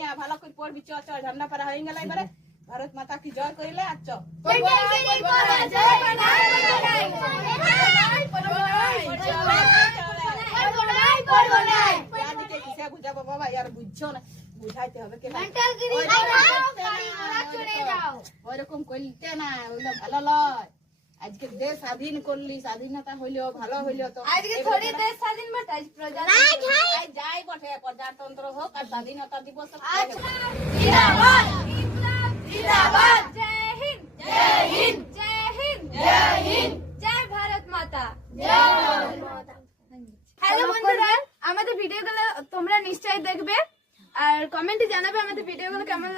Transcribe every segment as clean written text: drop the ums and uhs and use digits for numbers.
না ভালো করে পড়বি চ চ ঝান্ডা পারা হয়ে গেল এবারে ভারত মাতা কি জয় করিলে আচ্ছ বুঝাবো বাবা ইয়ার বুঝছো না বুঝাইতে হবে ওইরকম করতে না ওইগুলো ভালো লয় আজকে দেশ স্বাধীন করলি স্বাধীনতা হইলো ভালো হইলো তো আজকে থোড়ি দেশ স্বাধীন বটে আজ প্রজাতন্ত্র যাই বটে প্রজাতন্ত্র হোক আর স্বাধীনতা দিবস জিন্দাবাদ জিন্দাবাদ জয় হিন্দ জয় হিন্দ জয় হিন্দ জয় হিন্দ জয় ভারত মাতা জয় মাতা। হ্যালো বন্ধুরা, আমাদের ভিডিওগুলো তোমরা নিশ্চয়ই দেখবে আর কমেন্টে জানাবে আমাদের ভিডিওগুলো কেমন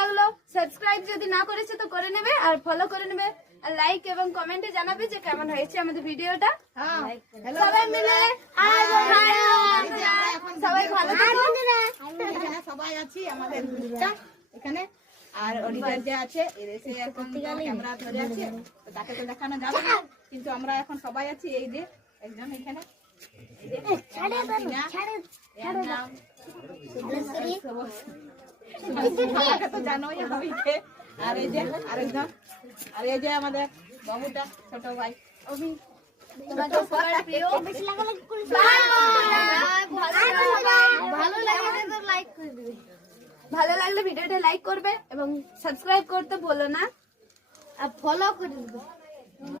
লাগলো। সাবস্ক্রাইব যদি না করেছে তো করে নেবে আর ফলো করে নেবে আর লাইক এবং কমেন্টে জানাবে যে কেমন হয়েছে আমাদের ভিডিওটা। সবাই মিলে সবাই ভালো এখানে সবাই আছি আমাদের এখানে আর অডিটার যে আছে সে এখন ক্যামেরা ধরে আছে তাকে তো দেখানো যাবে না কিন্তু আমরা এখন সবাই আছি এই যে একজন এখানে তো জানোই আর এই যে আরেকজন আর এই যে আমাদের বাবুটা ছোট ভাই অভি ভালো লাগলে ভিডিওটা লাইক করবে এবং সাবস্ক্রাইব করতে ভুলো না আর ফলো করে দিবে।